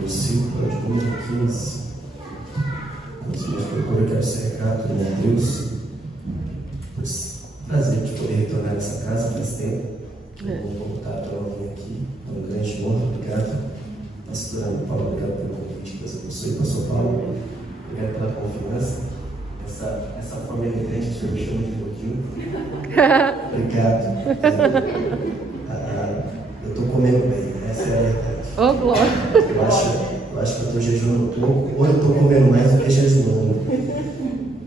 versículo de número 15. Os meus procura, quero ser recado do meu Deus. Prazer de poder retornar nessa casa faz tempo. Vou voltar para alguém aqui. É um grande honra. Obrigado, pastor Paulo. Obrigado pelo convite. Deus abençoe, pastor Paulo. Obrigado pela confiança. Essa forma elegante que o senhor me chama de pouquinho. Obrigado. Eu estou comendo bem, essa é a verdade. Oh, glória. Eu acho que eu estou jejuando um pouco, ou eu estou comendo mais do que jejuando.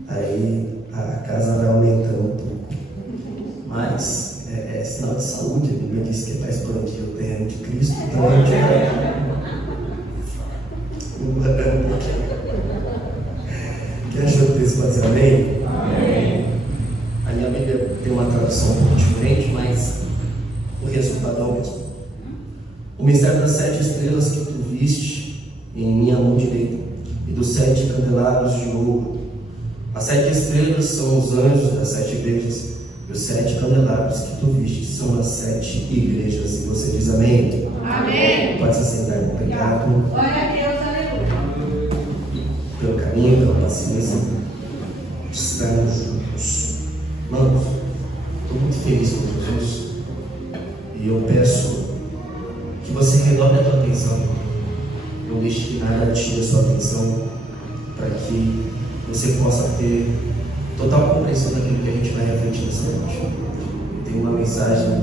Aí a casa vai aumentando um pouco. Mas é sinal de saúde. A Bíblia diz que é para expandir o terreno de Cristo. Então a gente quer ajudar desse fazer amém? Amém. A minha Bíblia tem uma tradução um pouco diferente, mas o resultado é o mesmo. O mistério das 7 estrelas que tu viste em minha mão direita e dos 7 candelabros de ouro. As 7 estrelas são os anjos das 7 igrejas e os 7 candelabros que tu viste são as 7 igrejas. E você diz amém? Amém. Pode se sentar. Obrigado. Glória a Deus, aleluia. Pelo carinho, pela paciência de estarmos juntos. Irmãos, estou muito feliz com Jesus e eu peço que você redobre a tua atenção. Não deixe que nada tire a sua atenção, para que você possa ter total compreensão daquilo que a gente vai refletir nessa noite. Tem uma mensagem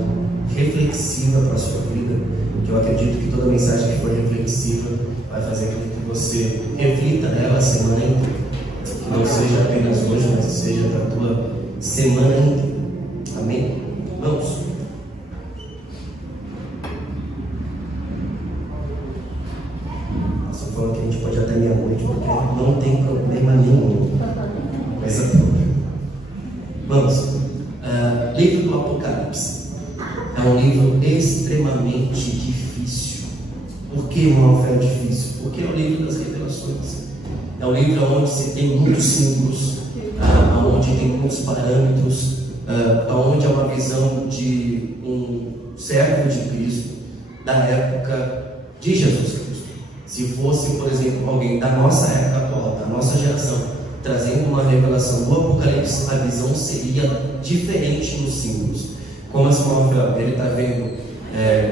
reflexiva para a sua vida, que eu acredito que toda mensagem que for reflexiva vai fazer com que você reflita nela a semana inteira. Que não seja apenas hoje, mas seja para a tua semana inteira. Amém? Vamos. Falando que a gente pode até meia-noite, porque não tem problema nenhum. Essa Vamos. Livro do Apocalipse é um livro extremamente difícil. Por que, irmão, é difícil? Porque é o livro das revelações. É um livro onde se tem muitos símbolos, onde tem muitos parâmetros, onde é uma visão de um servo de Cristo da época de Jesus Cristo. Se fosse, por exemplo, alguém da nossa época atual, da nossa geração, trazendo uma revelação do Apocalipse, a visão seria diferente nos símbolos. Como assim, ele está vendo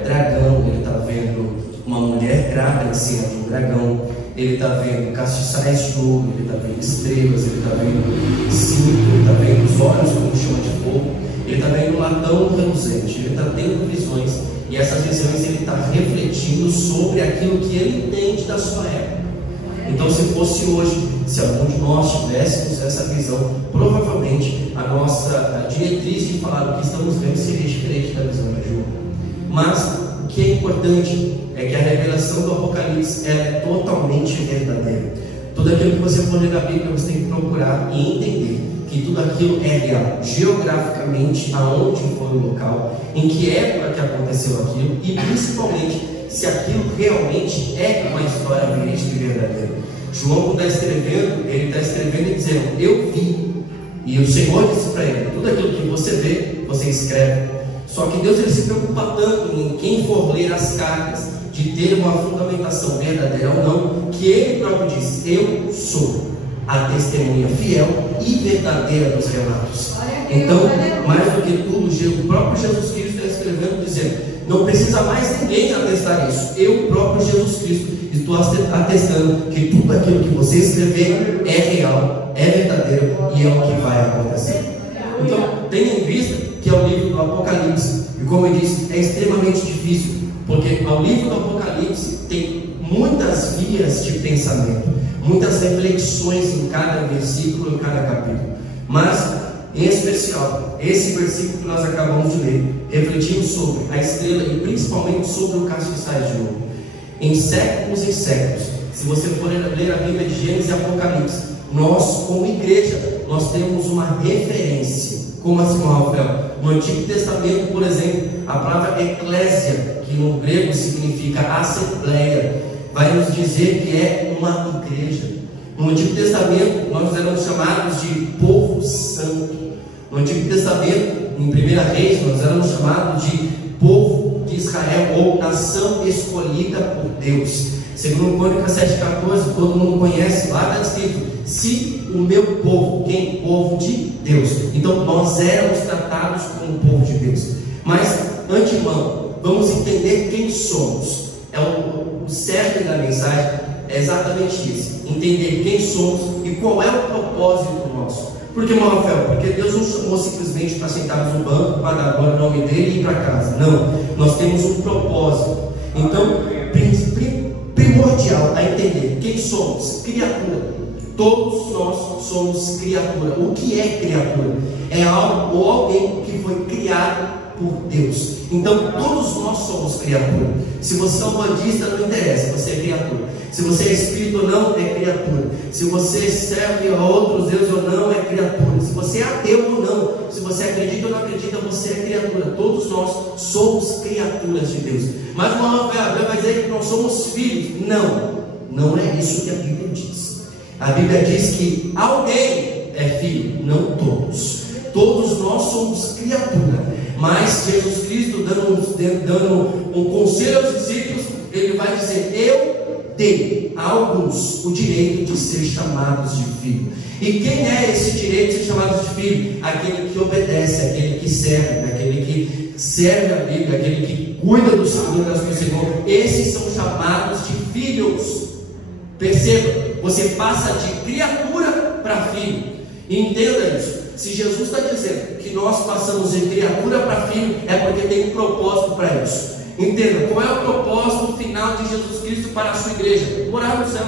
dragão, ele está vendo uma mulher grávida em cima de um dragão, ele está vendo castiçais de ouro, ele está vendo estrelas, ele está vendo cinco, ele está vendo os olhos como chama de fogo, ele está vendo um latão reluzente, ele está tendo visões. E essas visões ele está refletindo sobre aquilo que ele entende da sua época. Então, se fosse hoje, se algum de nós tivéssemos essa visão, provavelmente a nossa diretriz de falar o que estamos vendo seria diferente da visão da João. Mas o que é importante é que a revelação do Apocalipse ela é totalmente verdadeira. Tudo aquilo que você for ler na Bíblia, você tem que procurar e entender que tudo aquilo é real, geograficamente, aonde foi o local, em que época que aconteceu aquilo, e principalmente se aquilo realmente é uma história verídica e verdadeira. João, quando está escrevendo, ele está escrevendo e dizendo: eu vi, e o Senhor disse para ele: tudo aquilo que você vê, você escreve. Só que Deus ele se preocupa tanto em quem for ler as cartas, de ter uma fundamentação verdadeira ou não, que ele próprio diz: eu sou a testemunha fiel e verdadeira dos relatos. Então, mais do que tudo, o próprio Jesus Cristo está escrevendo dizendo: não precisa mais ninguém atestar isso. Eu, próprio Jesus Cristo, estou atestando que tudo aquilo que você escrever é real, é verdadeiro e é o que vai acontecer. Então, tenha em vista que é o livro do Apocalipse. E como eu disse, é extremamente difícil, porque o livro do Apocalipse tem muitas vias de pensamento, muitas reflexões em cada versículo, em cada capítulo. Mas, em especial, esse versículo que nós acabamos de ler, refletindo sobre a estrela e principalmente sobre o castiçais de ouro. Em séculos e séculos, se você for ler a Bíblia de Gênesis e Apocalipse, nós, como igreja, nós temos uma referência. Como assim, Rafael? No Antigo Testamento, por exemplo, a palavra eclésia, que no grego significa assembleia, vai nos dizer que é uma igreja. No Antigo Testamento, nós éramos chamados de povo santo. No Antigo Testamento, em 1 Reis, nós éramos chamados de povo de Israel, ou nação escolhida por Deus. Segundo Crônicas 7,14, todo mundo conhece, lá está escrito: se o meu povo, quem? Povo de Deus. Então nós éramos tratados como o povo de Deus. Mas, antemão, vamos entender quem somos. O cerne da mensagem é exatamente isso: entender quem somos e qual é o propósito nosso. Por que, Rafael? Porque Deus não chamou simplesmente para sentarmos no banco, para dar glória ao nome dele e ir para casa. Não, nós temos um propósito. Então, primordial a entender quem somos: criatura. Todos nós somos criatura. O que é criatura? É algo ou alguém que foi criado por Deus. Então todos nós somos criatura. Se você é um bandista, não interessa, você é criatura. Se você é espírito ou não, é criatura. Se você serve a outros deuses ou não, é criatura. Se você é ateu ou não, se você acredita ou não acredita, você é criatura. Todos nós somos criaturas de Deus. Mas uma Bíblia vai dizer que nós somos filhos. Não é isso que a Bíblia diz. A Bíblia diz que alguém é filho, não todos. Todos nós somos criatura. Mas Jesus Cristo, dando um conselho aos discípulos, ele vai dizer: eu dei a alguns o direito de ser chamados de filho. E quem é esse direito de ser chamado de filho? Aquele que obedece, aquele que serve, aquele que serve a Bíblia, aquele que cuida do Senhor, das coisas do Senhor. Esses são chamados de filhos. Perceba, você passa de criatura para filho. E entenda isso. Se Jesus está dizendo que nós passamos de criatura para filho, é porque tem um propósito para isso. Entenda, qual é o propósito final de Jesus Cristo para a sua igreja? Morar no céu.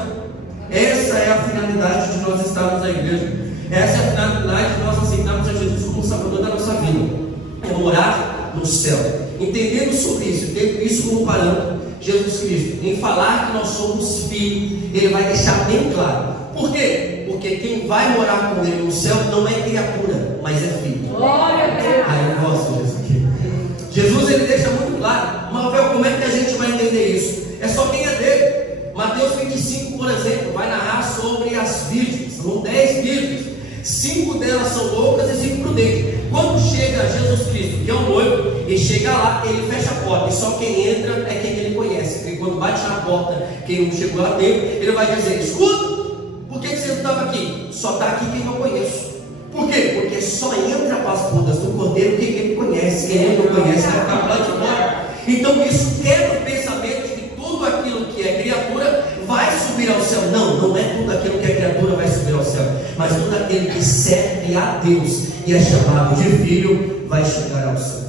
Essa é a finalidade de nós estarmos na igreja. Essa é a finalidade de nós aceitarmos a Jesus como Salvador da nossa vida. É morar no céu. Entendendo sobre isso, tendo isso como parâmetro, Jesus Cristo, em falar que nós somos filhos, ele vai deixar bem claro. Por quê? Porque quem vai morar com ele no céu não é criatura, mas é filho. Glória a Deus. Eu gosto disso aqui. Jesus, ele deixa muito claro. Rafael, como é que a gente vai entender isso? É só quem é dele. Mateus 25, por exemplo, vai narrar sobre as virgens. São 10 virgens. 5 delas são loucas e 5 prudentes. Quando chega Jesus Cristo, que é o noivo, e chega lá, ele fecha a porta, e só quem entra é quem ele conhece. E quando bate na porta, quem não chegou lá dentro, ele vai dizer: escuta, por que você não estava aqui? Só está aqui quem eu conheço. Por quê? Porque só entra para as bodas do Cordeiro quem ele conhece. Quem ele não conhece vai ficar lá de fora. Então isso quebra o pensamento de que tudo aquilo que é criatura vai subir ao céu. Não é tudo aquilo que é criatura vai subir ao céu, mas todo aquele que serve a Deus e é chamado de filho vai chegar ao céu.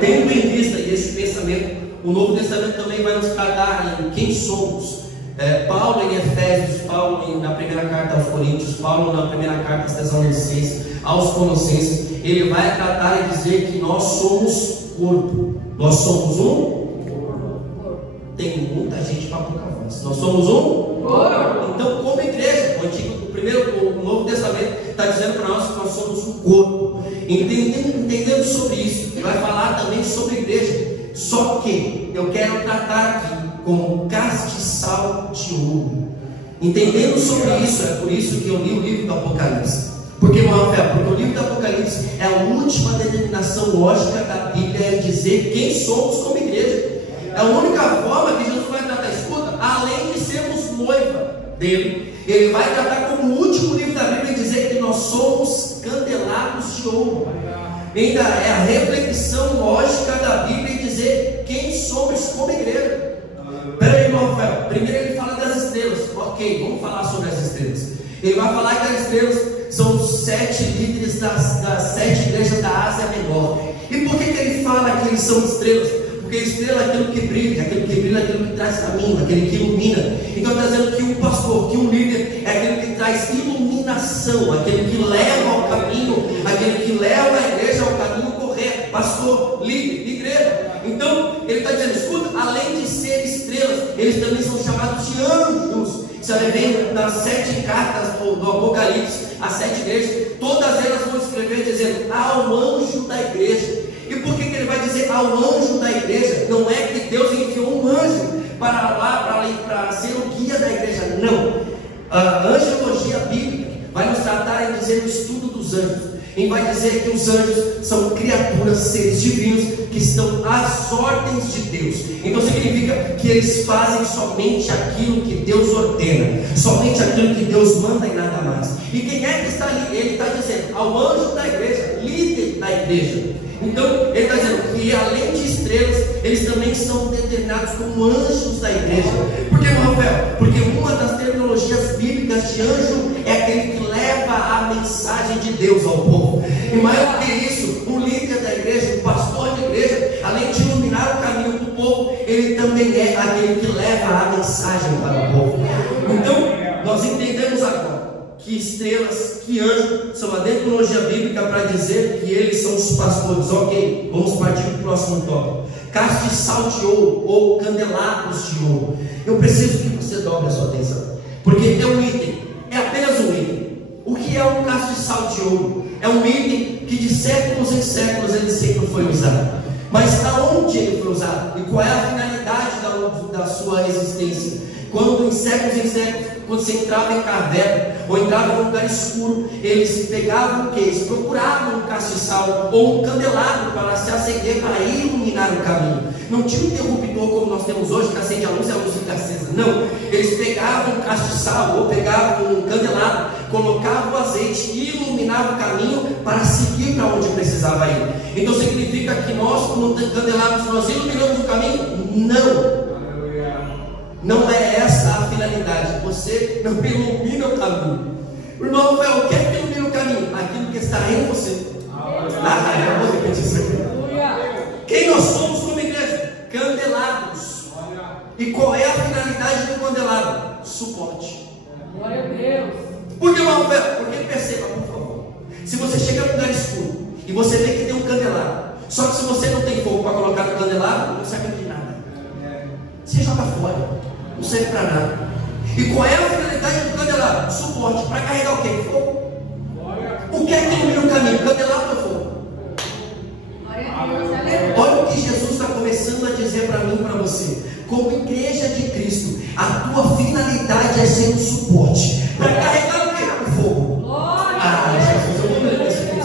Tendo em vista esse pensamento, o Novo Testamento também vai nos tratar em quem somos. Paulo em Efésios, Paulo na primeira carta aos Coríntios, Paulo na primeira carta aos Tessalonicenses, aos Colossenses, ele vai tratar e dizer que nós somos corpo. Nós somos um corpo. Tem muita gente para pouca voz. Nós somos um corpo. Então, como igreja, o Novo Testamento está dizendo para nós que nós somos um corpo. Entendendo sobre isso, ele vai falar também sobre igreja. Só que eu quero tratar aqui como castiçal de ouro. Entendendo sobre isso, é por isso que eu li o livro do Apocalipse. Porque o livro do Apocalipse é a última determinação lógica da Bíblia em dizer quem somos como igreja. É a única forma que Jesus vai tratar. Escuta, além de sermos noiva dele, ele vai tratar como o último livro da Bíblia e dizer que nós somos candelabros de ouro. Ainda é a reflexão lógica da Bíblia em dizer quem somos como igreja. Peraí, irmão Rafael, primeiro ele fala das estrelas. Ok, vamos falar sobre as estrelas. Ele vai falar que as estrelas são os 7 líderes das 7 igrejas da Ásia Menor. E por que ele fala que eles são estrelas? Porque estrela é aquilo que brilha, aquilo que traz caminho, aquele que ilumina. Então está dizendo que um pastor, que um líder é aquele que traz iluminação, aquele que leva ao caminho, aquele que leva a igreja ao caminho correto. Pastor, líder, igreja. Então ele está dizendo, escuta, além de ser estrelas, eles também são chamados de anjos. Você vai ver nas 7 cartas do Apocalipse, as 7 igrejas, todas elas vão escrever dizendo ao anjo da igreja. E por que ele vai dizer ao anjo da igreja? Não é que Deus enviou um anjo para ser o guia da igreja, não. A angelologia bíblica vai nos tratar em dizer o estudo dos anjos. E vai dizer que os anjos são criaturas, seres divinos, que estão às ordens de Deus. Então significa que eles fazem somente aquilo que Deus ordena, somente aquilo que Deus manda e nada mais. E quem é que está ali? Ele está dizendo ao anjo da igreja, líder da igreja. Então ele está dizendo que além de estrelas, eles também são determinados como anjos da igreja. Por que, Rafael? Porque uma das terminologias bíblicas de anjo é aquele que leva a mensagem de Deus ao povo. E maior que isso, o líder da igreja, o pastor da igreja, além de iluminar o caminho do povo, ele também é aquele que leva a mensagem para o povo. Então nós entendemos agora que estrelas, que anjos são a terminologia bíblica para dizer que eles são os pastores. Ok, vamos partir para o próximo tópico. Castiçal de ouro ou candelabros de ouro. Eu preciso que você dobre a sua atenção, porque é um item, é apenas um item. O que é um castiçal de ouro? É um item que de séculos em séculos ele sempre foi usado. Mas aonde ele foi usado? E qual é a finalidade da sua existência? Quando em séculos, quando você entrava em caverna ou entrava em um lugar escuro, eles pegavam o que? Eles procuravam um castiçal ou um candelabro para se acender, para iluminar o caminho. Não tinha um interruptor como nós temos hoje, que acende a luz e a luz fica acesa. Não, eles pegavam um castiçal ou pegavam um candelabro, colocavam o azeite e iluminavam o caminho para seguir para onde precisava ir. Então significa que nós, como candelabros, nós iluminamos o caminho? Não. Não é essa a finalidade. Você não ilumina o caminho. Irmão Rafael, o que é que ilumina o caminho? Aquilo que está em você. Eu vou repetir isso aqui. Quem nós somos como igreja? Candelabros. E qual é a finalidade do candelabro? Suporte. Glória a Deus. Por que, irmão Rafael? Porque perceba, por favor. Se você chega num lugar escuro e você vê que tem um candelabro, só que se você não tem fogo para colocar no candelabro, não serve de nada. Você joga fora. Não serve para nada. E qual é a finalidade do candelabro? Suporte. Para carregar o quê? Fogo. O que é que ilumina o caminho? Candelabro ou fogo? Olha o que Jesus está começando a dizer para mim e para você. Como igreja de Cristo, a tua finalidade é ser um suporte. Para carregar o quê? O fogo. Jesus, eu vou ler isso aqui.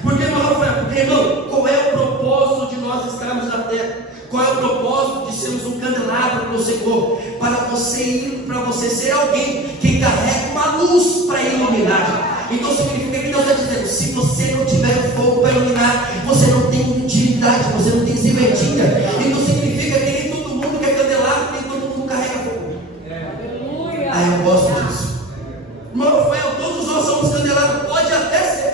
Porque, irmão Rafael, porque, irmão, qual é o propósito de nós estarmos na terra? Qual é o propósito de sermos um candelabro para o Senhor? Para você ser alguém que carrega uma luz para iluminar. Então significa que Deus está dizendo: se você não tiver fogo para iluminar, você não tem utilidade, você não tem serventia. Então significa que nem todo mundo que é candelabro, nem todo mundo carrega fogo. Eu gosto disso. Irmão Rafael, todos nós somos candelabros. Pode até ser.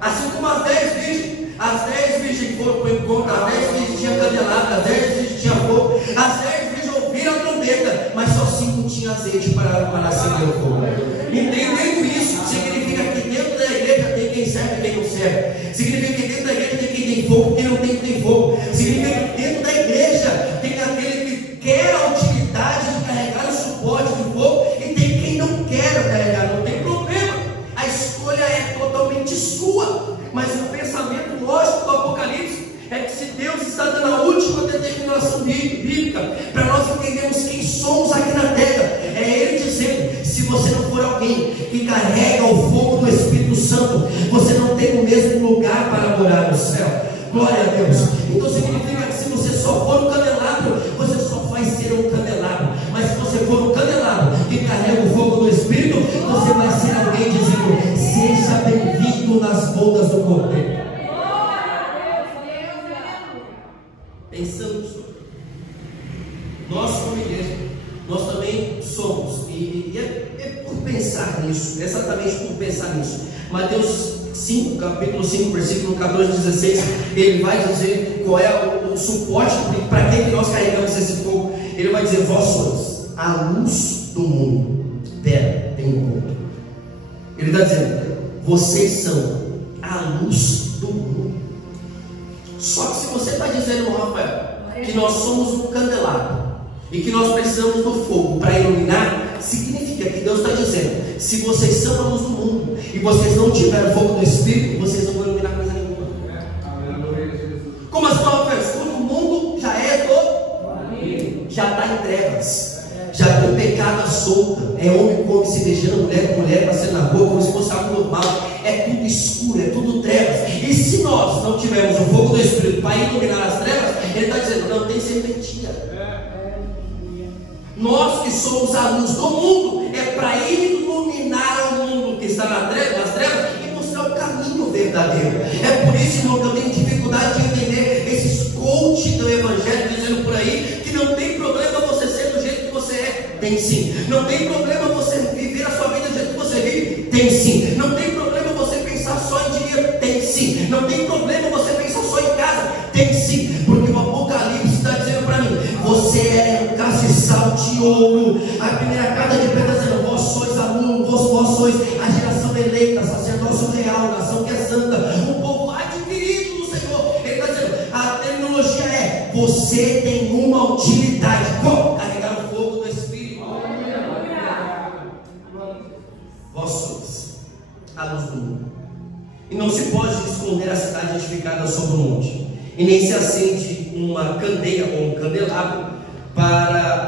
Assim como as 10 virgens foram para o encontro, as 10 virgens tinham candelabro, as 10 virgens tinham fogo, as 10 virgens ouviram a trombeta, mas só 5 tinham azeite para acender o fogo. Entendendo isso, significa que dentro da igreja tem quem serve e quem não serve. Significa que dentro da igreja tem quem tem fogo, quem não tem fogo. Significa que dentro da igreja tem aquele que quer a utilidade de carregar o suporte do fogo e tem quem não quer carregar. Não tem problema, a escolha é totalmente sua. Mas o pensamento lógico do Apocalipse é que se Deus está dando a última determinação bíblica para nós entendermos quem somos aqui na terra, é Ele dizendo: se você não for alguém que carrega o fogo do Espírito Santo, você não tem o mesmo lugar para morar no céu. Glória a Deus. Então significa que se você só for um candelabro, você só vai ser um candelabro. Mas se você for um candelabro que carrega o fogo do Espírito, você vai ser alguém dizendo: seja bem-vindo nas bodas do Cordeiro. Pensamos sobre. Nós como igreja, nós também somos, e é por pensar nisso, exatamente por pensar nisso. Mateus 5, capítulo 5, versículo 14 e 16, ele vai dizer qual é o suporte, para que nós carregamos esse fogo. Ele vai dizer: vós sois a luz do mundo. Pera, tem um ponto. Ele está dizendo: vocês são a luz do mundo. Só que se você está dizendo, Rafael, que nós somos um candelabro e que nós precisamos do fogo para iluminar, significa que Deus está dizendo: se vocês são a luz do mundo e vocês não tiverem o fogo do Espírito, vocês não vão iluminar coisa nenhuma. Como assim, Rafael? O mundo já é já está em trevas. já tem pecado à solta, é homem com homem se beijando, mulher com mulher passando na rua como se fosse algo normal, é tudo escuro, é tudo trevas. E se nós não tivermos o fogo do Espírito para iluminar as trevas, ele está dizendo, não tem serventia. Nós que somos a luz do mundo, é para iluminar o mundo que está nas trevas e mostrar o caminho verdadeiro. É por isso, irmão, que eu tenho dificuldade de entender esses coach do evangelho dizendo por aí que não tem problema você ser do jeito que você é. Tem sim. Não tem problema você viver a sua vida do jeito que você vive. Tem sim. Não tem problema você pensar só em dinheiro. Tem sim. Não tem problema você pensar só em casa. Tem sim. Porque o Apocalipse está dizendo para mim, você é um castiçal de ouro. A primeira carta de Pedro está dizendo, vós sois a luz, vós sois a geração eleita, sacerdócio real, nação que é santa, um povo adquirido no Senhor. Ele está dizendo, a terminologia é, você tem uma utilidade, como carregar o fogo do Espírito. Vós sois a luz do mundo. E não se pode esconder a cidade edificada sobre o monte, e nem se acende uma candeia ou um candelabro para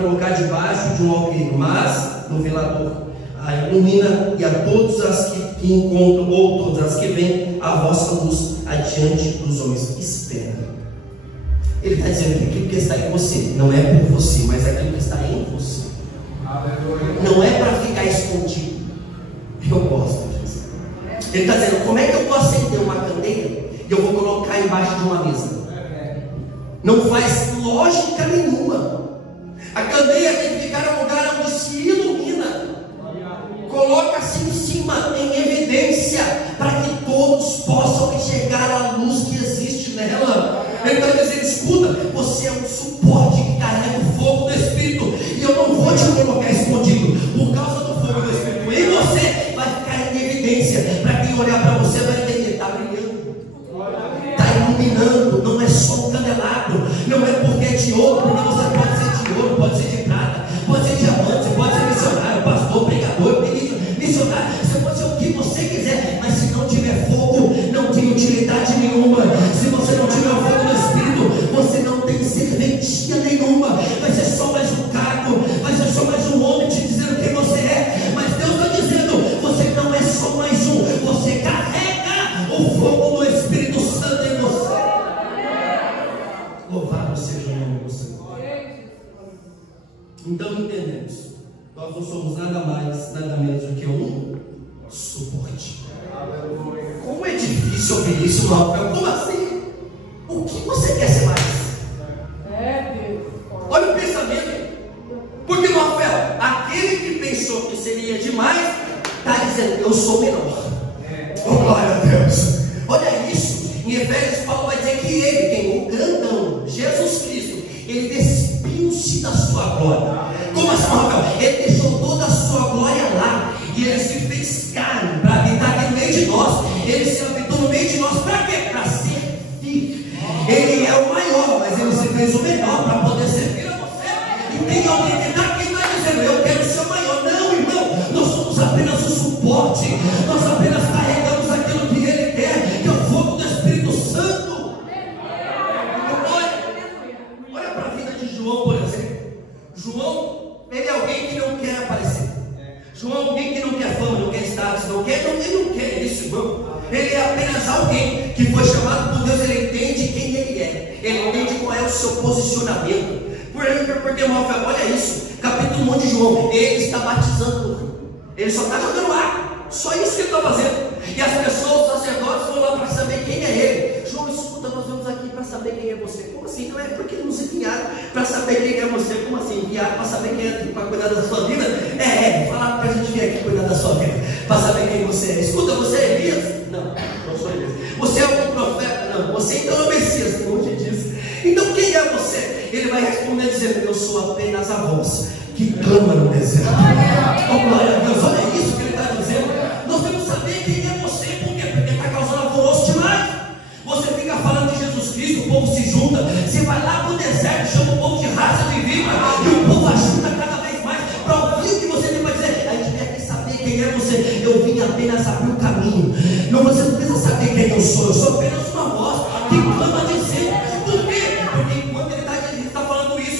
colocar debaixo de um alqueire, mas no velador a ilumina, e a todos as que encontram, ou todas as que vêm, a vossa luz adiante dos homens. Espera. Ele está dizendo que aquilo que está em você não é por você, mas aquilo que está em você. Não é para ficar escondido. Eu gosto disso. Ele está dizendo, como é que eu vou acender uma candeia e eu vou colocar embaixo de uma mesa? Não faz lógica nenhuma. A candeia tem que ficar no lugar onde se ilumina. Coloca-se em cima, em evidência, para que todos possam enxergar a luz que existe nela. Ele está dizendo, escuta, você é um suporte que carrega o fogo do Espírito, e eu não vou te colocar escondido. Por causa do fogo do Espírito em você, vai ficar em evidência. Para quem olhar para você vai entender, está brilhando, está iluminando. Não é só um candelabro, não é porque é de ouro, porque você pode ser de ouro, pode ser de prata, pode ser diamante, você pode ser missionário, pastor, pregador, ministro, missionário, você pode ser o que você quiser, mas se não tiver fogo, não tem utilidade nenhuma. Se você não tiver o fogo do Espírito, você não tem serventia nenhuma. Vai ser só mais um cargo, vai ser só mais um homem te dizendo quem você é. Mas Deus está dizendo, você não é só mais um, você carrega o fogo do Espírito Santo em você. Louvado seja o nome do Senhor. Então entendemos, nós não somos nada mais, nada menos do que um suporte. Como é difícil ouvir isso, Rafael? Como assim? O que você quer ser mais? Olha o pensamento. Porque, Rafael, aquele que pensou que seria demais, está dizendo, eu sou menor. Oh, glória a Deus. Olha isso. Em Efésios, Paulo vai dizer que ele, quem? O grandão, Jesus Cristo, ele despiu-se da sua glória. Como assim, Rafael? Ele deixou toda a sua glória lá, e ele se fez carne para habitar aqui no meio de nós. Ele se habitou no meio de nós para quê? Para servir. Ele é o maior, mas ele se fez o menor para poder servir a você. E tem alguém que está aqui vai dizendo, eu quero ser o maior. Não, irmão, nós somos apenas o suporte. Nós apenas carregamos aquilo que ele quer, que é o fogo do Espírito Santo. Olha para a vida de João, por exemplo. João, ele é alguém que não quer aparecer. João é alguém que não quer fama, não quer status, ele não quer isso, irmão. Ele é apenas alguém que foi chamado por Deus, ele entende quem ele é, ele entende qual é o seu posicionamento. Porque, Rafael, olha isso, capítulo 1 de João, ele está batizando no rio, ele só está jogando água, só isso que ele está fazendo. E as pessoas, os sacerdotes, vão lá para saber quem é ele. João, escuta, nós vamos aqui para saber quem é você. Como assim? Não é porque nos enviaram para saber quem é você. Como assim? Enviaram para saber quem é, para cuidar da sua vida? Falaram para a gente vir aqui cuidar da sua vida, para saber quem você é. Escuta, você é Elias? Não, não sou Elias. Você é algum profeta? Não. Você então é o Messias, como hoje diz. Então quem é você? Ele vai responder dizendo, eu sou apenas a voz que clama no deserto. Oh, glória a Deus, olha isso que ele está dizendo. Nós temos que saber quem é você. Por quê? Porque está causando alvoroço demais. Você fica falando de Jesus Cristo, o povo se junta. Você vai lá para o deserto, chama o povo de raça de víbora, e o povo ajuda cada vez mais para ouvir o que você tem para dizer. A gente quer saber quem é você. Eu vim apenas abrir o caminho. Não, você não precisa saber quem eu sou apenas uma voz que clama dizendo. Por quê? Porque enquanto ele está falando isso,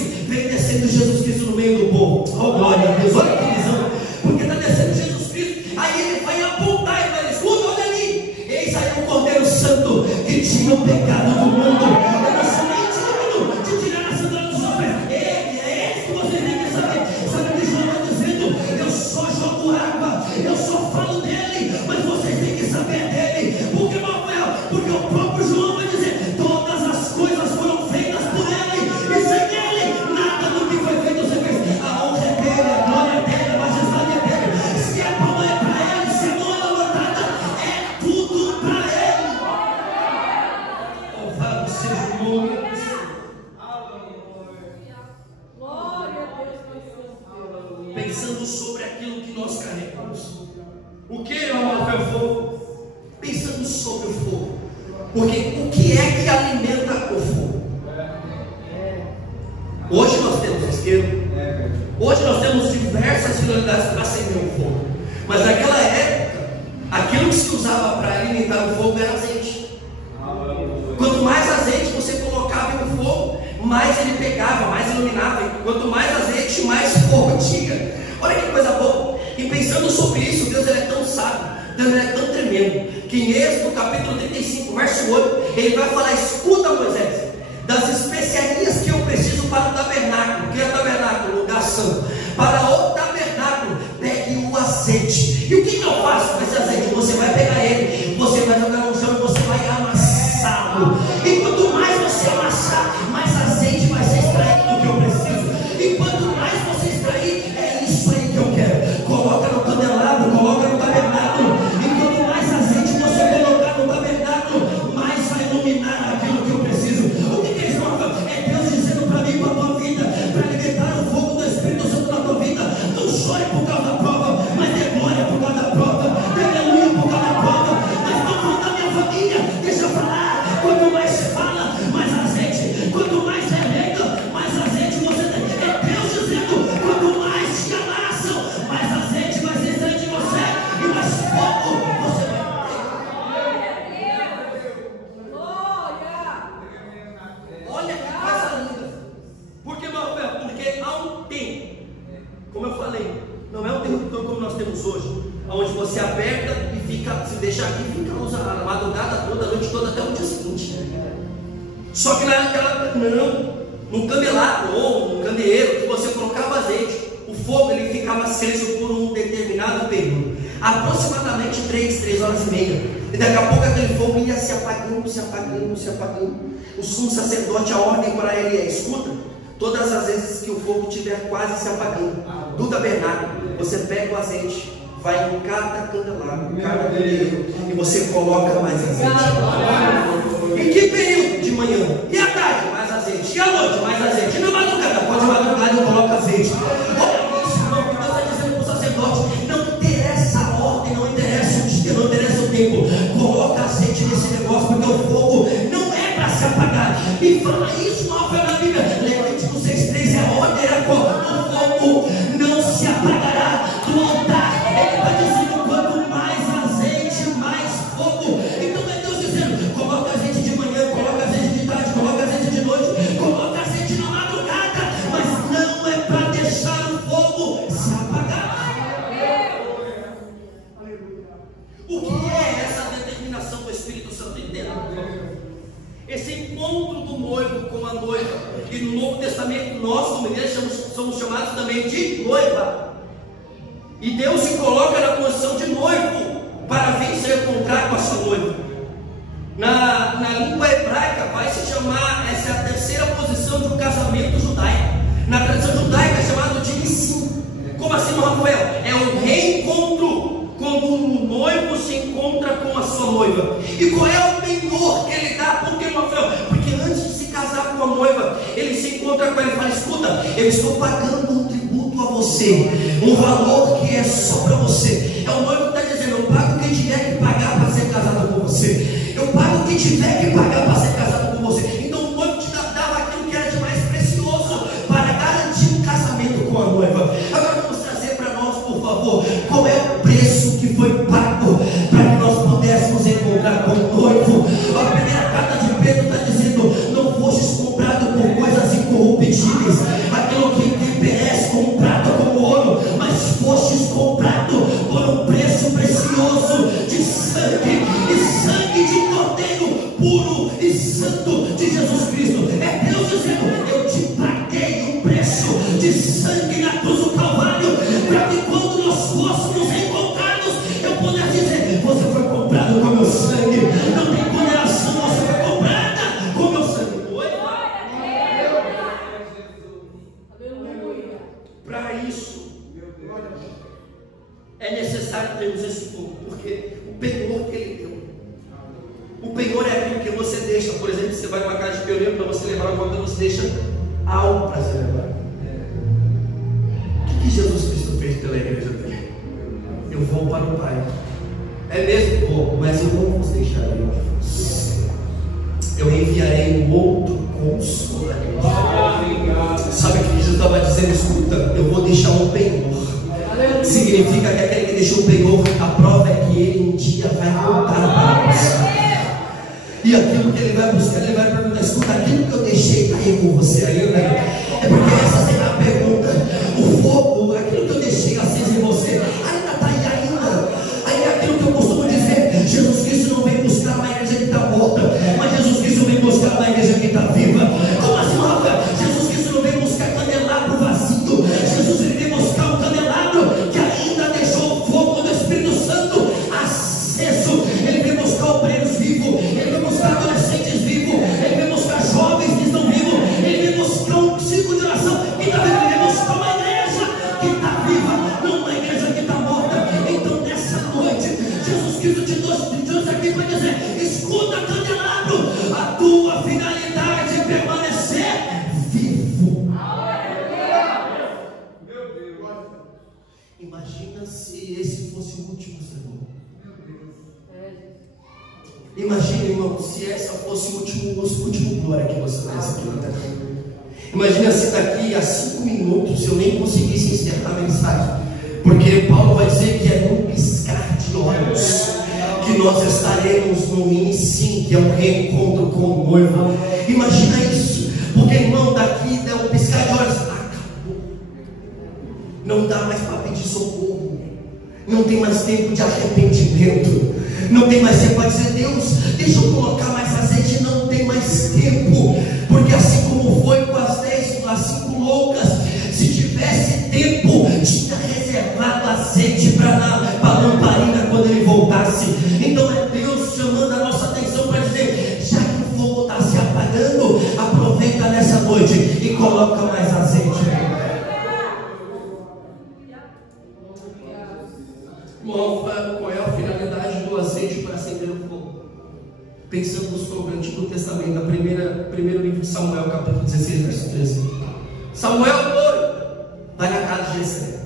pensando sobre aquilo que nós carregamos. O que é o fogo? Pensando sobre o fogo. Porque o que é que alimenta o fogo? Hoje nós temos isqueiro. Hoje nós temos diversas finalidades para acender o fogo. Mas naquela época, aquilo que se usava para alimentar o fogo era azeite. Quanto mais azeite você colocava no fogo, mais ele pegava, mais iluminava. Quanto mais azeite, mais fogo tinha. Olha que coisa boa. E pensando sobre isso, Deus ele é tão sábio, Deus ele é tão tremendo, que em Êxodo capítulo 35, verso 8, ele vai falar: escuta, Moisés, das especiarias que eu preciso para o tabernáculo. Que é o tabernáculo? Lugar santo. Para o tabernáculo, pegue o azeite. E o que eu faço com esse azeite? Você vai pegar ele, você vai jogar no chão e você vai amassá-lo. E quanto mais você amassar, mais azeite vai ser extraído do que eu preciso. E quanto mais você extrair, é isso aí que eu quero. Coloca no candelabro, coloca no tabernáculo. E quanto mais azeite você colocar no tabernáculo, mais vai iluminar aquilo que eu preciso. O que é isso? É Deus dizendo para mim, para a tua vida, para alimentar o fogo do Espírito Santo na tua vida. Não chore por causa da prova, mas dê glória por causa da prova, dê aleluia por causa da prova. Mas não falando da minha família, deixa eu falar. Quanto mais fala, mais azeite. Quanto mais relega, mais azeite você tem. É Deus dizendo: quanto mais te amassam, mais azeite vai ser extraído de você e mais fogo você vai ter. Olha que coisa linda. Por que, meu filho? Porque há um tempo, como eu falei, não é um tempo como nós temos hoje, onde você aperta e fica, se deixar aqui, fica a madrugada toda, a noite toda, até o dia seguinte. Só que naquela, não, num candelabro ou num candeeiro, que você colocava azeite, o fogo ele ficava aceso por um determinado período, aproximadamente 3 horas e meia. E daqui a pouco aquele fogo ia se apagando, se apagando, se apagando. O sumo sacerdote, a ordem para ele é: escuta, todas as vezes que o fogo estiver quase se apagando do tabernáculo, você pega o azeite, vai em cada candelabro, em cada candeeiro, e você coloca mais azeite. Em que período? De manhã. E à tarde? Mais azeite. E à noite? Mais azeite. E na madrugada? Pode madrugada eu coloco azeite. Olha isso, irmão, que Deus está dizendo para o sacerdote: não interessa a ordem, não interessa o dia, não interessa o tempo. Coloca azeite nesse negócio, porque o fogo não é para se apagar. E fala isso no alfa da Bíblia. Levítico 6:3 é a ordem, era qual? O fogo não se apagará do altar. Ele está dizendo: quanto mais azeite, mais fogo. Então é Deus dizendo: coloca azeite de manhã, coloca azeite de tarde, coloca azeite de noite, coloca azeite na madrugada, mas não é para deixar o fogo se apagar. O que é essa determinação do Espírito Santo interno? Esse encontro do noivo com a noiva. E no Novo Testamento nós, como igreja, somos chamados também de noiva. E Deus se coloca na posição de noivo para vir se encontrar com a sua noiva. Na língua hebraica vai se chamar, essa é a terceira posição de um casamento judaico. Na tradição judaica é chamado de nissim. Como assim, Rafael? É um reencontro, quando o noivo se encontra com a sua noiva. E qual é o penhor que ele dá? Por que, Rafael? Porque antes de se casar com a noiva, ele se encontra com ela e fala: escuta, eu estou pagando um tributo a você, um valor que é só para você. É o noivo que está dizendo: eu pago o que tiver que pagar para ser casado com você. Eu pago o que tiver que pagar para ser casado com você. Então o noivo te dava aquilo que era de mais precioso para garantir um casamento com a noiva. Agora vamos trazer para nós, por favor, qual é o preço que foi pago para que nós pudéssemos encontrar com o noivo. A primeira carta de Pedro está dizendo: não fostes comprado por coisas incorruptíveis, aquilo que perece como prata, como ouro, mas fostes comprado por um preço precioso de sangue, e sangue de um cordeiro puro e santo de Jesus Cristo. É Deus dizendo: eu te paguei um preço de sangue na cruz do Calvário, para que quando nós fôssemos encontrados, eu pudesse dizer: você foi comprado com meu sangue. Não tem condenação, você foi comprada com meu sangue. Para isso é necessário termos esse fogo, porque o penhor que ele deu, o penhor é aquilo que você deixa. Por exemplo, você vai numa casa de pioneiro, para você levar alguma coisa, você deixa algo para ser levado. O que Jesus Cristo fez? pela igreja dele. Eu vou para o Pai. É mesmo? Vou, mas eu não vos deixarei órfãos. Eu enviarei um outro Consolador. Sabe o que Jesus estava dizendo? Escuta, eu vou deixar um penhor. Significa que aquele que deixou o penhor, a prova é que ele um dia vai voltar para buscar. E aquilo que ele vai buscar, ele vai perguntar: escuta, aquilo que eu deixei está aí com você ainda? É porque essa será a pergunta. O fogo, aquilo que eu deixei aceso em você, ainda está aí ainda. Aí é aquilo que eu costumo dizer: Jesus Cristo não vem buscar uma igreja que está morta, mas Jesus Cristo vem buscar uma igreja que está viva. Como assim, Rafa? Jesus Cristo não vem buscar candelabro vazio. Jesus vem buscar um candelabro que ainda deixou o fogo do Espírito Santo aceso. Ele vem buscar obreiros vivos, ele vem buscar adolescentes vivos, ele vem buscar jovens que estão vivos, ele vem buscar um ciclo de oração que está vivo, ele vem buscar uma igreja que está viva, não uma igreja que está morta. Então nessa noite, Jesus Cristo te trouxe aqui para dizer: escuta, candelabro, a tua finalidade é permanecer vivo. Imagina se esse fosse o último sermão. Imagina, irmão, se essa fosse o último glória que você vai receber na terra. Imagina se daqui a 5 minutos eu nem conseguisse encerrar a mensagem, porque Paulo vai dizer que é num piscar de olhos que nós estaremos no início, que é um reencontro com o noivo. Imagina isso, porque, irmão, daqui dá um piscar de olhos, acabou. Não dá mais para pedir socorro, não tem mais tempo de arrependimento, não tem mais tempo para dizer: Deus, deixa eu colocar mais azeite. Não tem mais tempo, porque assim como foi com as 5 loucas, se tivesse tempo, tinha reservado azeite para a lamparina quando ele voltasse. Então é Deus chamando a nossa atenção para dizer: já que o fogo está se apagando, aproveita nessa noite e coloca mais azeite. Irmão, qual é a finalidade do azeite para acender o fogo? Pensando sobre o Antigo Testamento, primeiro livro de Samuel, capítulo 16, verso 13. Samuel, vai na casa de Jessé,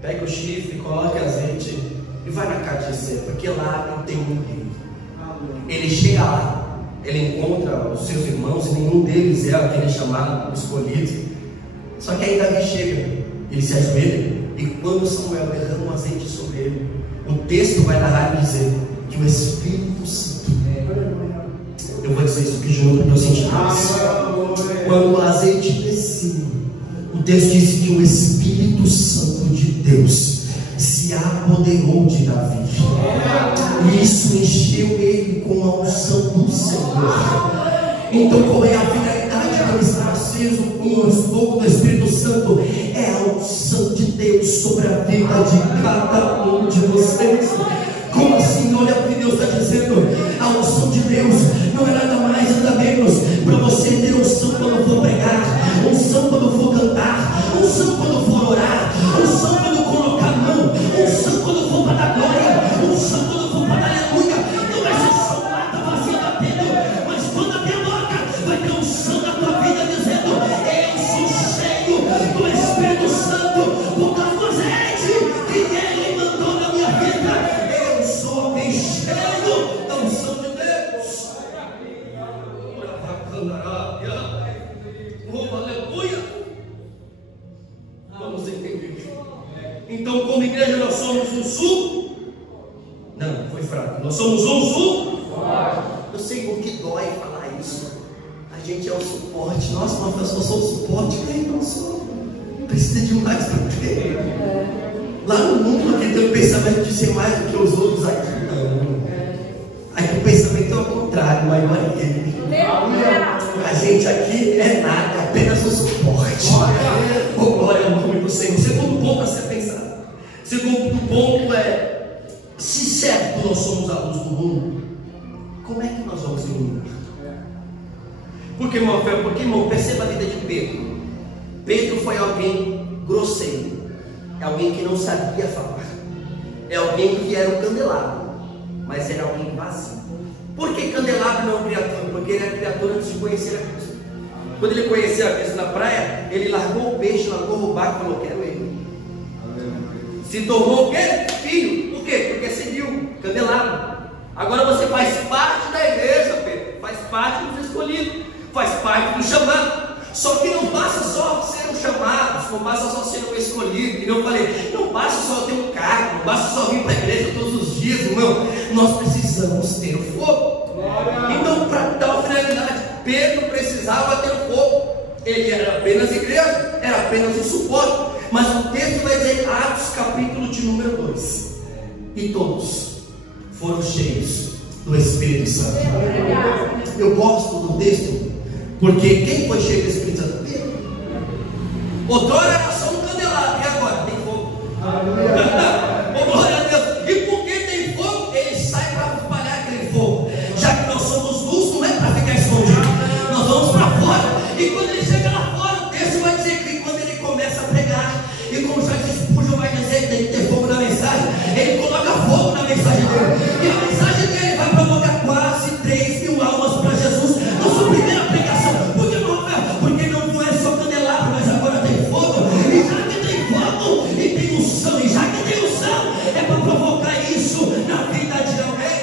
pega o chifre, coloca azeite e vai na casa de Jessé, porque lá não tem um rei. Ele chega lá, ele encontra os seus irmãos, e nenhum deles é aquele chamado escolhido. Só que aí Davi chega, ele se ajoelha, e quando Samuel derrama um azeite sobre ele, o texto vai narrar e dizer que o Espírito Santo, eu vou dizer isso aqui junto porque eu senti mais. Quando o azeite desceu, o texto diz que o Espírito Santo de Deus se apoderou de Davi, e isso encheu ele com a unção do Senhor. Então, qual é a finalidade de estar aceso com o fogo do Espírito Santo? É a unção de Deus sobre a vida de cada um de vocês. Como assim? Olha o que Deus está dizendo. A unção de Deus não é nada mais, nada menos, para você ter unção quando for pregar, unção quando for cantar, unção quando for orar, unção quando colocar a mão, unção quando for para dar glória, unção quando for para dar aleluia. Não vai ser só uma lata vazia batendo, mas quando abrir a boca, vai ter unção na tua vida dizendo: eu sou cheio do Espírito Santo, por causa do azeite que Ele mandou na minha vida. Eu sou alguém cheio da unção de Deus. Oh, aleluia. Vamos entender. Então, como igreja, nós somos um sul. Não, foi fraco. Nós somos um sul. Eu sei o que dói falar isso. A gente é o suporte. Nossa, mas eu sou o suporte. Não sou. Precisa de mais para ter. Lá no mundo aqui tem o pensamento de ser mais do que os outros. Aqui não. Aqui o pensamento é o contrário, mas não é ele. A gente aqui é nada, apenas um suporte. Oh, glória ao nome do Senhor. Segundo ponto a ser pensado. Segundo ponto é: se certo nós somos a luz do mundo, como é que nós vamos iluminar? Porque, irmão, perceba a vida de Pedro. Pedro foi alguém grosseiro, é alguém que não sabia falar, é alguém que era um candelabro, mas era alguém vazio. Por que candelabro não é criatura? Porque ele era criatura antes de conhecer a Cristo. Quando ele conheceu a Cristo na praia, ele largou o peixe, largou o barco e falou: quero ele. se tornou o quê? Filho. Por quê? Porque seguiu, candelabro. Agora você faz parte da igreja, Pedro. Faz parte dos escolhidos. Faz parte do chamado. Só que não basta só ser um chamado, não basta só ser um escolhido. E eu falei, não basta só ter um cargo, não basta só vir para a igreja todos os dias, irmão. Nós precisamos ter o fogo. Então, para tal finalidade, Pedro precisava ter o fogo. Ele era apenas igreja, era apenas um suporte. Mas o texto vai dizer, Atos capítulo de número 2. E todos foram cheios do Espírito Santo. Eu gosto do texto, porque quem foi cheio do Espírito Santo? Pedro. Outrora era só um candelabro, e agora tem fogo. Oh, glória a Deus. E porque tem fogo, ele sai para espalhar aquele fogo. Já que nós somos luz, não é para ficar escondido. Nós vamos para fora. E quando ele chega lá fora, o texto vai dizer que quando ele começa a pregar, e como já disse, Spurgeon vai dizer que tem que ter fogo na mensagem, ele coloca fogo na mensagem dele. E a mensagem dele vai provocar quase 3.000 almas para Jesus na sua primeira pregação. Porque não é só candelabro, mas agora tem fogo. E já que tem fogo, e tem unção, e já que tem unção, é para provocar isso na vida de alguém.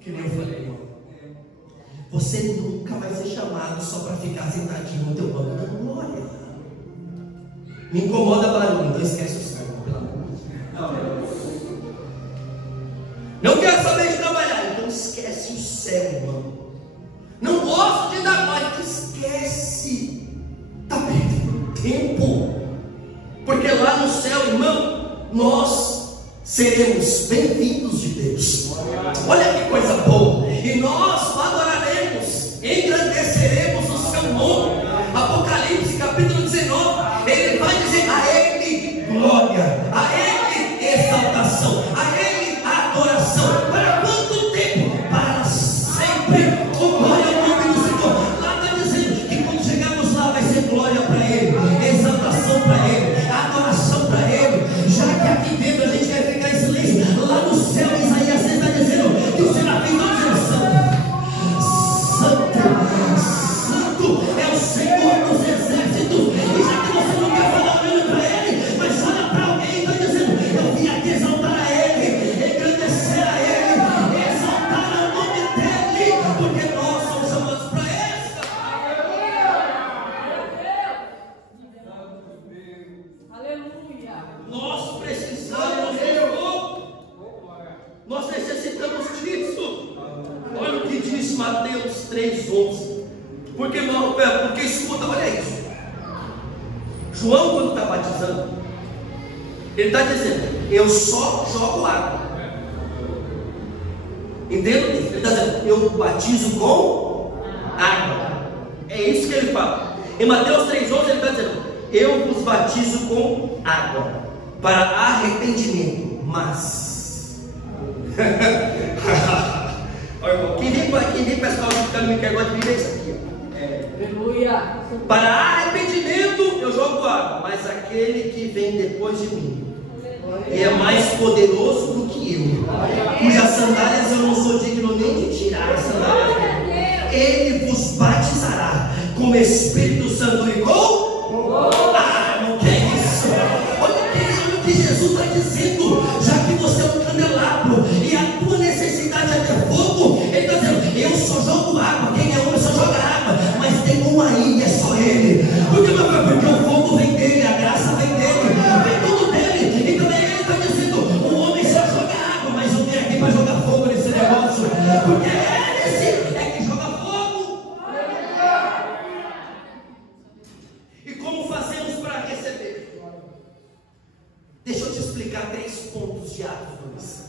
Que nem eu falei, irmão. Você nunca vai ser chamado só para ficar sentadinho no teu banco dando glória. Me incomoda barulho, então esquece o céu, pelo amor de Deus. Não quero saber de trabalhar, então esquece o céu, irmão. Não gosto de dar glória, então esquece. Está perdendo tempo. Porque lá no céu, irmão, nós seremos bem-vindos de Deus. Olha que coisa boa. E nós o adoraremos, engrandeceremos o seu nome. Apocalipse capítulo 19, ele vai dizer a ele glória, a ele exaltação, a ele adoração. Para quanto tempo? Para sempre. Oh, glória ao nome do Senhor. Lá está dizendo que quando chegarmos lá vai ser glória para ele, exaltação para ele, adoração para ele. Já que aqui dentro a gente vai ficar em silêncio, lá no céu Isaías está dizendo que o serafim está dizendo santo, santo é o Senhor dos exércitos. E já que você não quer falar olhando para ele, mas olha para alguém e está dizendo, eu vim aqui exaltar a ele, engrandecer a ele, exaltar o nome dele, porque nós somos chamados para isso. Aleluia. Nós precisamos de fogo. Nós necessitamos disso. Olha o que diz Mateus 3,11. Porque escuta, olha isso. João, quando está batizando, ele está dizendo, eu só jogo água. Entende? Ele está dizendo, eu batizo com água. É isso que ele fala. Em Mateus 3,11 ele está dizendo, eu vos batizo com água para arrependimento, mas quem vem para a escola de caminho que agora de viver isso aqui, Aleluia. para arrependimento eu jogo água, mas aquele que vem depois de mim é mais poderoso do que eu, cujas sandálias eu não sou digno nem de tirar as sandálias dele. Ele vos batizará com Espírito Santo e com não que é isso? Olha o que Jesus está dizendo. Já que você é um candelabro e a tua necessidade é ter fogo, ele está dizendo, eu só jogo água, quem é homem só joga água, mas tem um aí e é só ele. Porque o fogo vem dele, a graça vem dele, vem tudo dele. E também ele está dizendo, o homem só joga água, mas eu vim aqui para jogar fogo nesse negócio, porque esse é que joga fogo. E como fazemos para receber? Deixa eu te explicar 3 pontos de Atos 2.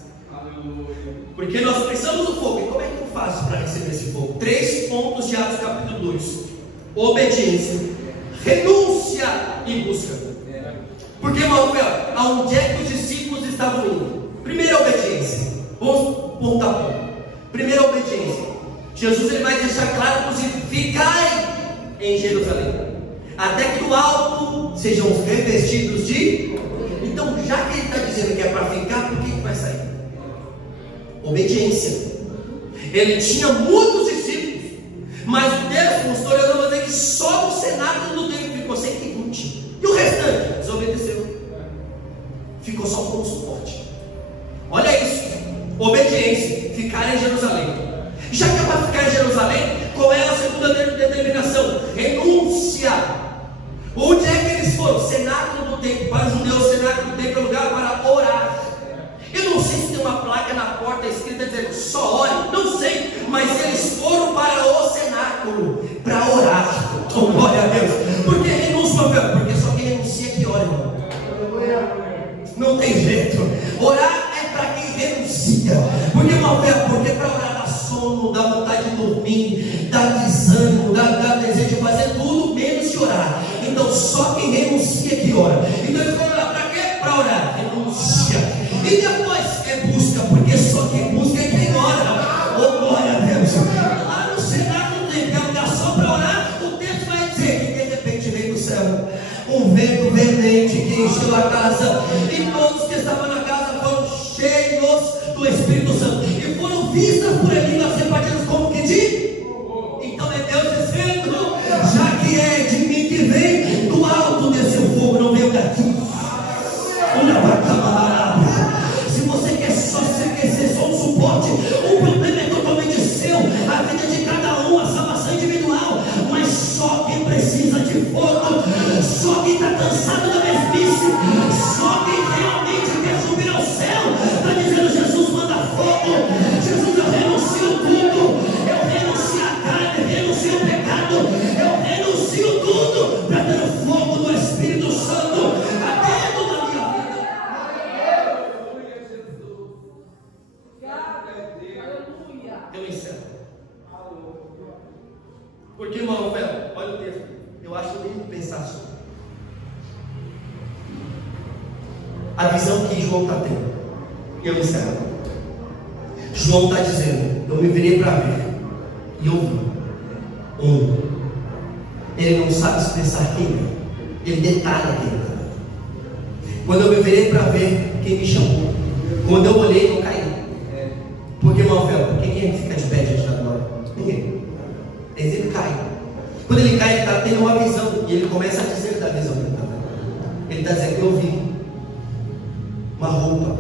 Porque nós precisamos do fogo. E como é que eu faço para receber esse fogo? 3 pontos de Atos capítulo 2. Obediência, renúncia e busca. Porque, Malfel, aonde é que os discípulos estavam indo? Primeiro a obediência. Vamos ponto a ponto. Primeiro a obediência. Jesus ele vai deixar claro para os discípulos, ficai em Jerusalém, até que do alto sejam revestidos de... Então, já que ele está dizendo que é para ficar, por que vai sair? Obediência. Ele tinha muitos discípulos, mas o texto, o historiador vai dizer que só o cenáculo do templo ficou 120. E o restante? Desobediência. para orar. Oh, glória a Deus. Por que renúncia, meu filho? Porque só quem renuncia que ora, irmão. Não tem jeito. Orar é para quem renuncia. Porque, meu filho, porque para orar dá sono, dá vontade de dormir, dá desânimo, dá desejo de fazer tudo menos de orar. Então só quem renuncia que ora. Então ele falou: para quê? Para orar. Renúncia. E depois é busca, porque só quem busca é quem ora. Oh, glória a Deus. Lá no Senado não tem lugar só para orar. O texto vai dizer que de repente veio do céu um vento veemente que encheu a casa, e todos que estavam na casa foram cheios do Espírito Santo e foram vistas por ele as repartidas como que de. Então é Deus dizendo: já que é de mim que vem, do alto desceu o fogo, não veio daqui. Se você quer ser só um suporte, o problema é totalmente seu, a vida de cada um, a salvação individual. Mas só quem precisa de fogo, só quem está cansado da mesmice, só quem realmente quer subir ao céu, está dizendo: Jesus, manda fogo. Jesus, eu renuncio tudo, eu renuncio a carne, eu renuncio o pecado, eu renuncio tudo para ter o fogo do Espírito Santo dentro da minha vida. Eu encerro. Porque, irmão, velho, olha o texto. Eu acho lindo pensar sobre a visão que João está tendo. E eu encerro. João está dizendo: eu me virei para ver, e eu vi. Ele não sabe expressar quem é, ele detalha quem é. Quando eu me virei para ver quem me chamou, quando eu olhei, eu caí. Porque, irmão, velho, quem fica de pé diante da glória? Ninguém. Ele sempre cai. Quando ele cai, ele está tendo uma visão, e ele começa a dizer da visão que ele está tendo. Ele está dizendo que eu vi uma roupa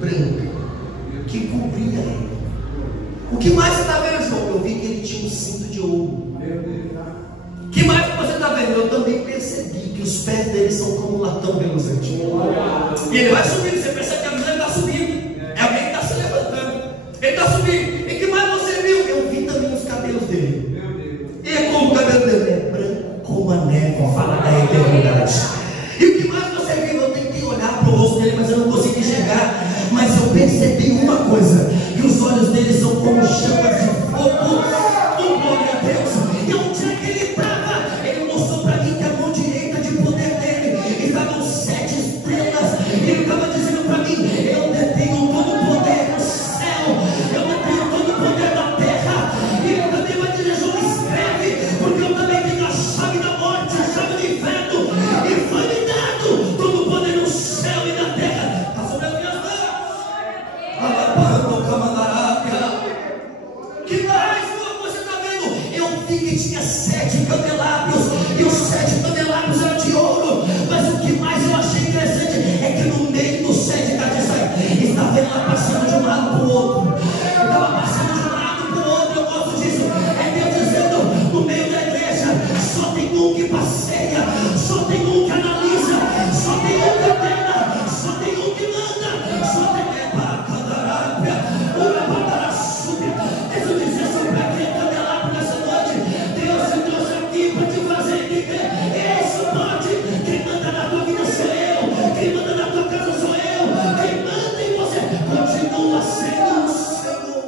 branca que cobria ele. O que mais você está vendo, João? Eu vi que ele tinha um cinto de ouro. O que mais que você está vendo? Eu também percebi que os pés dele são como um latão reluzente. E ele vai subindo, você percebe que a visão está subindo. É alguém que está se levantando. Ele está subindo. E o que mais você viu? Eu vi também os cabelos dele. E é como o cabelo dele é branco como a neve, fala da eternidade. E o que mais você viu? Eu tentei olhar para o rosto dele, mas eu não consegui enxergar. Mas eu percebi uma coisa: que os olhos dele são como chamas de fogo. Oh, glória a Deus. E onde é que ele estava? Ele mostrou para mim que a mão direita de poder dele estavam 7 estrelas. E ele estava dizendo para mim: eu detenho todo o poder no céu, eu detenho todo o poder da terra. E ele também vai dizer: João, escreve, porque eu também tenho a chave da morte, a chave do inferno, e foi me dado todo o poder no céu e na terra. Está sobre as minhas mãos. Que mais você está vendo? Eu vi que tinha 7 candelabros, e os 7 candelabros eram de ouro. Mas o que mais eu achei interessante é que no meio dos 7 cabeças estava ela passando de um lado para o outro. Estava passando de um lado para o outro. Eu gosto disso. É Deus dizendo: no meio da igreja só tem um que passeia, só tem um que analisa, só tem um que ordena, só tem um que manda, só tem para Deixa eu dizer sobre aquele candelabro nessa noite. Deus te trouxe aqui para te fazer entender. Isso pode. Quem manda na tua vida sou eu. Quem manda na tua casa sou eu. Quem manda em você continua sendo o Senhor.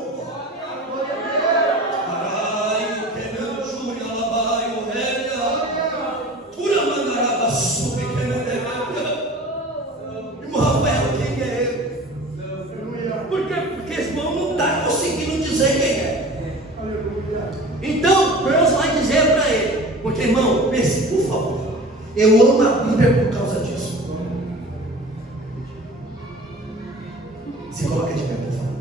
Irmão, quem é ele? Porque esse irmão não está conseguindo dizer quem é. Então Deus vai dizer para ele. Porque, irmão, pense, por favor, eu amo a Bíblia por causa disso. Se coloca de pé, por favor.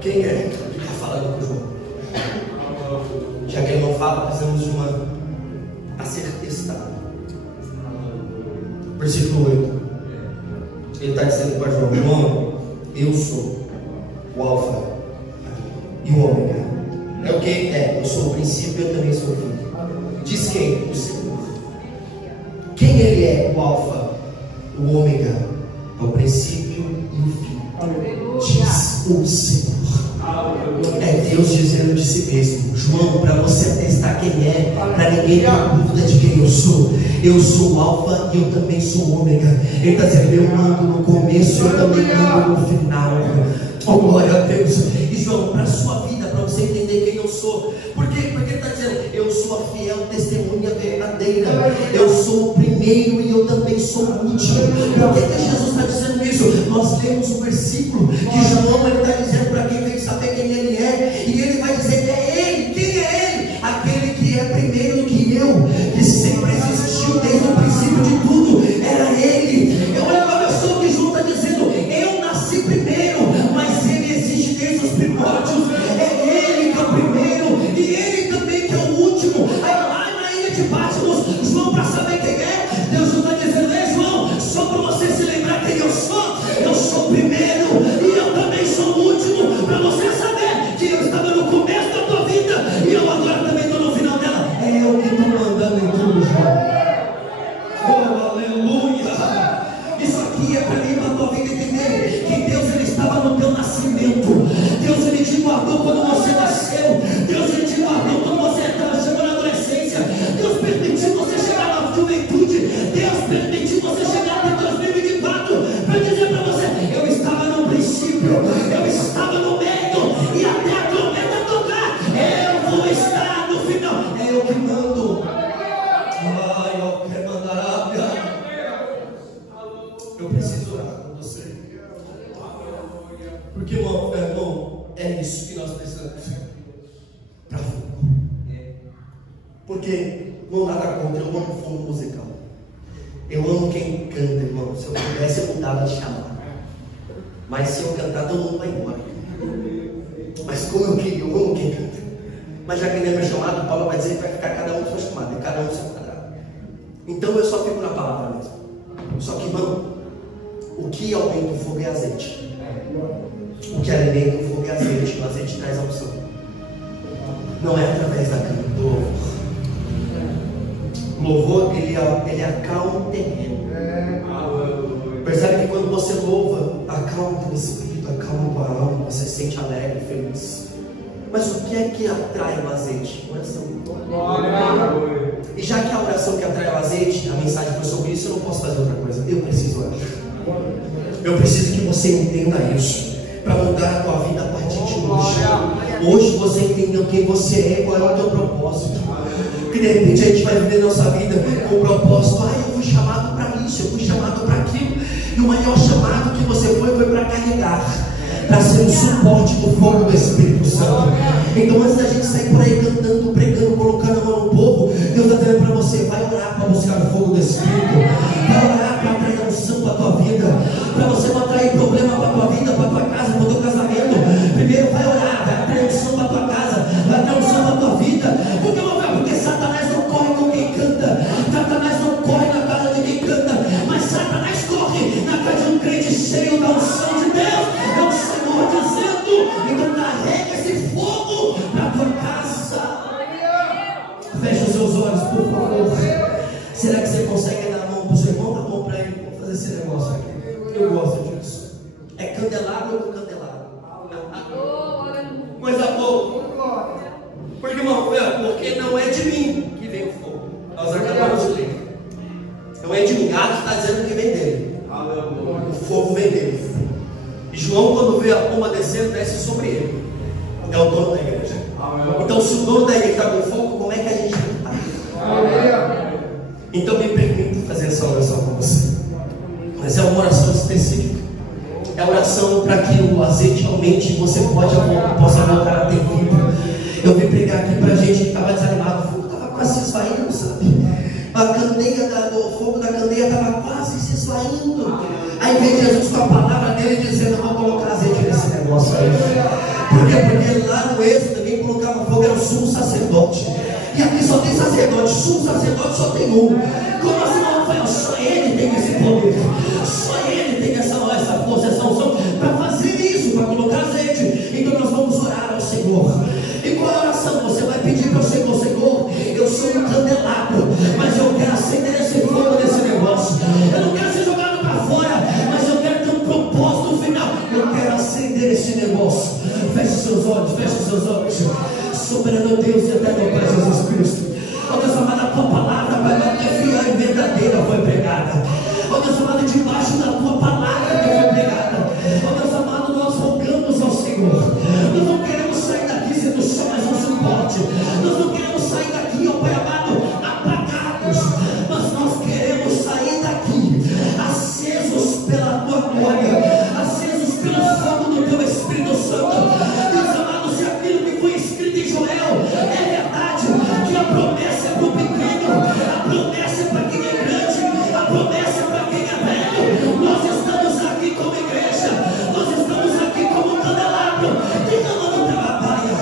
Quem é que está falando com o João? Já que ele não fala, precisamos de uma acertestada. Versículo 8. Ele está dizendo para João: João, eu sou o Alfa e o Ômega. É o que? Eu sou o princípio e eu também sou o fim. Diz quem? O Senhor. Quem ele é? O Alfa, o Ômega, é o princípio e o fim. Diz o Senhor. É Deus dizendo de si mesmo: João, para você atestar quem é, para ninguém ter dúvida de quem eu sou o Alfa e eu também sou o Ômega. Ele está dizendo: eu ando no começo, eu também ando no final. Oh, glória a Deus. E João, para a sua vida, para você entender quem eu sou, por quê? Porque ele está dizendo: eu sou a fiel testemunha verdadeira, eu sou o primeiro e eu também sou o último. Por que Jesus está dizendo isso? Nós lemos o versículo que João está dizendo para quem tem que saber quem ele é, e ele vai dizer que é ele. Quem é ele? Aquele que é primeiro do que eu, que sempre existiu desde o princípio de tudo, era ele. Eu olho para a pessoa que João está dizendo: eu nasci primeiro, mas ele existe desde os primórdios. É ele que é o primeiro e ele também que é o último. Aí lá na ilha de Patmos, João, para saber quem é, Deus está dizendo: ei, João, só para você se lembrar quem eu sou o primeiro e eu também sou o último, para você saber que eu estava no começo da tua vida e eu agora também estou no final dela. É eu que estou mandando em tudo, João. Oh, aleluia! Isso aqui é para mim, para a tua vida entender que Deus, ele estava no teu nascimento. Deus, ele te guardou quando você nasceu. Deus, ele te guardou quando você chegou na adolescência. Deus permitiu você chegar na juventude. Deus permitiu você chegar até 2024 para dizer para você: eu estava no princípio, eu estava no meio, e até a trombeta tocar, eu vou estar no final. É eu que mando. Ai, eu quero mandar a... Eu preciso orar com você, porque, irmão, é isso que nós precisamos para fogo. Porque não nada contra, eu amo fogo musical. Eu amo quem canta, irmão. Se eu pudesse, eu mudava de chamar. Mas se eu cantar, todo mundo vai embora. Mas como eu queria, eu amo quem canta. Mas já que ele é meu chamado, Paulo vai dizer que vai ficar cada um do seu chamado, e cada um do seu quadrado. Então eu só fico na palavra mesmo. Só que, irmão, o que aumenta o fogo é azeite. O que alimenta o fogo é azeite. O azeite traz a unção. Não é através da cana, do louvor. O louvor, ele acalma o terreno. Percebe que quando você louva, acalma o teu espírito, acalma a tua alma, você se sente alegre, feliz. Mas o que é que atrai o azeite? Oração. E já que a oração que atrai o azeite, a mensagem foi sobre isso, eu não posso fazer outra coisa. Eu preciso orar. Eu preciso que você entenda isso, para mudar a tua vida a partir de hoje. Hoje você entendeu quem você é, qual é o teu propósito. Que de repente a gente vai viver nossa vida com o propósito: eu fui chamado para isso, eu fui chamado para aquilo. E o maior chamado que você foi para carregar, para ser o suporte do fogo do Espírito Santo. Então, antes da gente sair por aí cantando, pregando, colocando a mão no povo, Deus está dizendo para você: vai orar para buscar o fogo do Espírito, vai orar para atrair unção para a tua vida, para você não atrair problema para a tua vida, para a tua casa, para o teu casamento. Primeiro vai orar, vai atrair unção para a tua casa, vai atrair unção para a tua vida. Porque Satanás não corre com quem canta, Satanás não corre na casa de quem canta, mas Satanás corre na casa de um crente cheio da unção de Deus. É o Senhor dizendo: então carrega esse fogo para a tua casa. Fecha os seus olhos, por favor. Será que você consegue dar a mão para o seu irmão? Dá a mão para ele. Vamos fazer esse negócio aqui. Eu gosto disso. É candelabro ou candelabro? Coisa boa. Porque, irmão, porque não é de mim que vem o fogo. Nós acabamos de ler. Não é de mim. Atos está dizendo que vem dele. O fogo vem dele. E João, quando vê a pomba descendo, desce sobre ele. É o dono da igreja. Então, se o dono da igreja está com fogo, como é que a gente está? Então, me permita fazer essa oração com você. Mas é uma oração específica. É a oração para que o azeite aumente e você possa voltar a ter vida. Eu vim pregar aqui para gente que estava desanimado. O fogo estava quase se esvaindo, sabe? A candeia, o fogo da candeia estava quase se esvaindo. Aí vem Jesus com a palavra dele dizendo: vou colocar azeite nesse negócio aí. Por quê? Porque lá no Êxodo quem colocava fogo era o sumo sacerdote. E aqui só tem sacerdote. Sumo sacerdote só tem um. Como assim, não, Rafael? Só ele tem esse poder. Só ele tem essa força, essa unção para fazer isso, para colocar azeite. Então nós vamos orar ao Senhor. E qual é a oração? Você vai pedir para o Senhor: Senhor, eu sou um candelabro, mas eu quero acender esse fogo nesse negócio. Eu não quero ser jogado para fora, mas eu quero ter um propósito final. Eu quero acender esse negócio. Feche seus olhos. seus olhos. Soberano Deus e eterno Pai Jesus Cristo. Ó Deus amado, a tua palavra, Pai, é fiel e verdadeira foi pregada. Ó Deus amado, debaixo da tua palavra que foi pregada. Ó Deus amado, nós rogamos ao Senhor. Nós não queremos sair daqui sendo só mais um suporte. Nós não queremos sair daqui, ó Pai amado, apagados. Mas nós queremos sair daqui acesos pela tua glória, acesos pelo fogo do teu Espírito Santo. Deus amado, se aquilo que foi escrito em Joel é verdade, que a promessa é para o pequeno, a promessa é para quem é grande, a promessa é para quem é velho. Nós estamos aqui como igreja, nós estamos aqui como candelabro, derramando pela baia.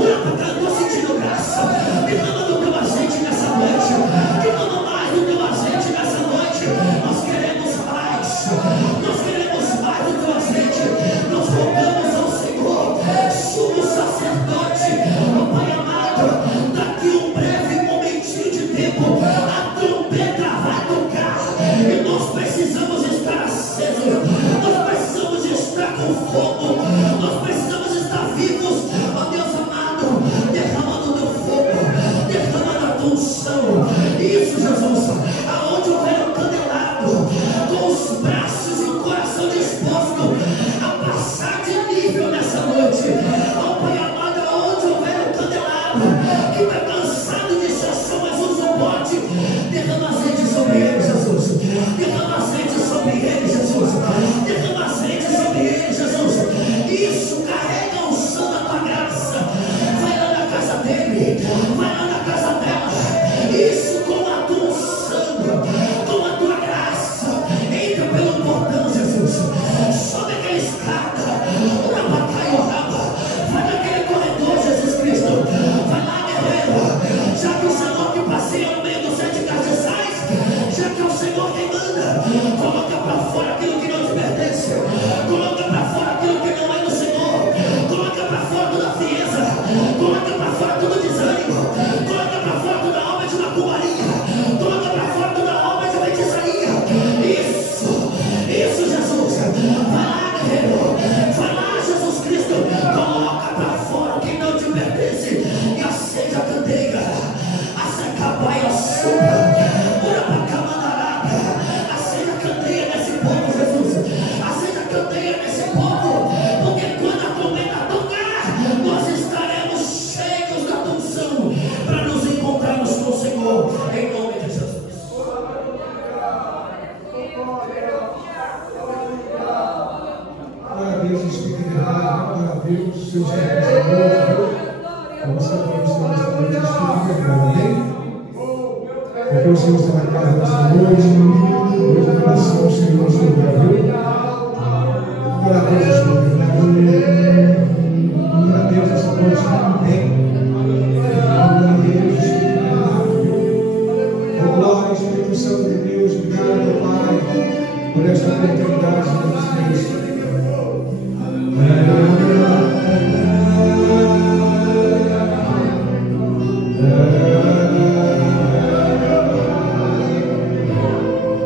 Estou sentindo graça, derramando teu azeite nessa noite, derrama mais do teu azeite nessa noite. Nós queremos mais do teu azeite. Nós rogamos ao Senhor, sumo sacerdote, ó Pai amado, daqui um breve momentinho de tempo, a trombeta vai tocar e nós precisamos estar acesos, nós precisamos estar com fogo, nós precisamos estar vivos. Ó Deus amado, derramando o teu fogo, derramando a tua unção. Isso, Jesus, aonde houver um candelabro, com os braços e o coração disposto a passar de nível nessa noite. Ó Pai amado, aonde houver um candelabro que está cansado de ser só mais um suporte, derrama azeite sobre ele, Jesus. Derrama azeite sobre ele, Jesus. Derrama azeite sobre ele, Jesus. Isso, carrega a unção da tua graça. Vai lá na casa dele, vai lá na casa dela. Isso, com a tua unção, com a tua graça. Entra pelo portão, Jesus. Sobe aquela escada, vai naquele corredor, Jesus Cristo. Vai lá, guerreiro. Já que o Senhor que passeia no meio dos 7 castiçais, já que é o Senhor quem manda, coloca para fora aquilo que não te pertence, coloca para fora aquilo que não é do Senhor, coloca para fora toda a frieza, coloca para fora todo desânimo, coloca para fora toda alma de macumbaria, coloca para fora toda alma de feitiçaria. Isso, Jesus. Vai lá, guerreiro. Vai lá, Jesus Cristo. Coloca para fora o que não te pertence e acende a candeia. Acende a baia sua. Ora para camarada. Acende a candeia nesse povo, Jesus. Acende a candeia nesse povo. Porque quando a trombeta tocar, nós estaremos cheios da tua unção para nos encontrarmos com o Senhor. Em nome de Jesus. Glória a Deus, Espírito de verdade, glória a Deus, seus representantes, vamos cantar o Senhor nesta noite, Espírito de verdade, amém? Porque o Senhor está na casa nesta noite,